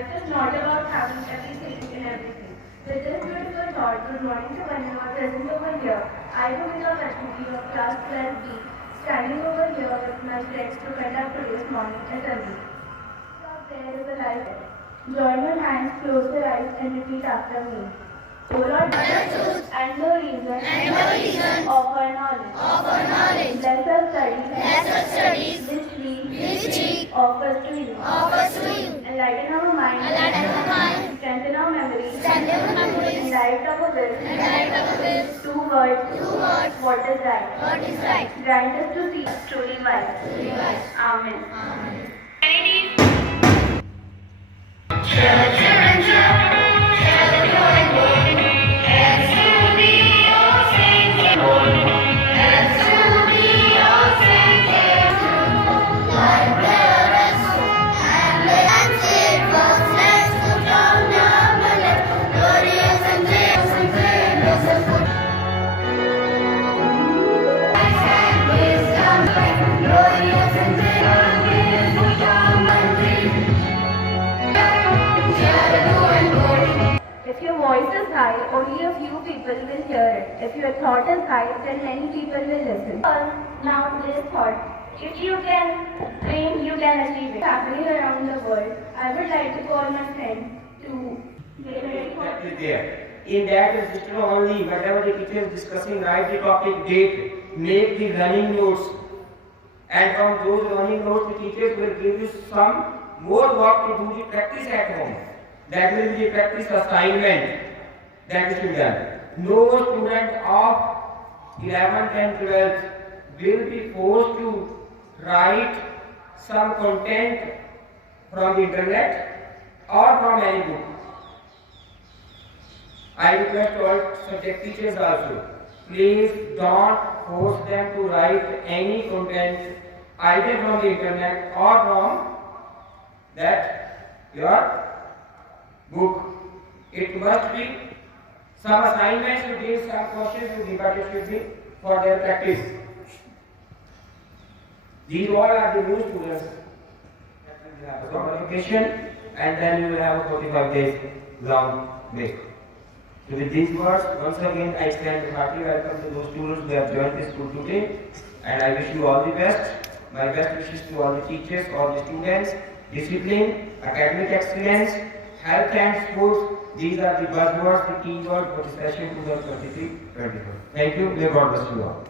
Life is not about having everything in everything. With this beautiful thought, good morning to one who are present over here. I, Bhumika Kashmiri of class 12B, standing over here with my friends to conduct today's morning assembly. Out there is a life. Join your hands, close your eyes, and repeat after me. O Lord, and no reason of our knowledge. Bless our studies, which we offer to you. Enlighten our mind, strengthen our memory, and light our will. Two words, what is right. Grant us to see truly wise. Amen. If your voice is high, only a few people will hear it. If your thought is high, then many people will listen. Now today's thought. If you can dream, you can achieve it. Happening around the world, I would like to call my friend to get ready for there. In that register only, whatever the teacher is discussing, write the topic, date, make the running notes. And from those running notes, the teachers will give you some more work to do the practice at home. That will be the practice assignment that is to be done. No student of 11th and 12th will be forced to write some content from the internet or from any book. I request all subject teachers also, please don't force them to write any content either from the internet or from that your book. It must be some assignments should be, some questions should be, but it should be for their practice. These all are the new students. You have a summer vacation and then you will have a 45 days long break. So with these words, once again I extend a hearty welcome to those students who have joined this school today, and I wish you all the best. My best wishes to all the teachers, all the students. Discipline, academic excellence, health and sports. These are the buzzwords, the keywords for the session 2023-24. Thank you. May God bless you all.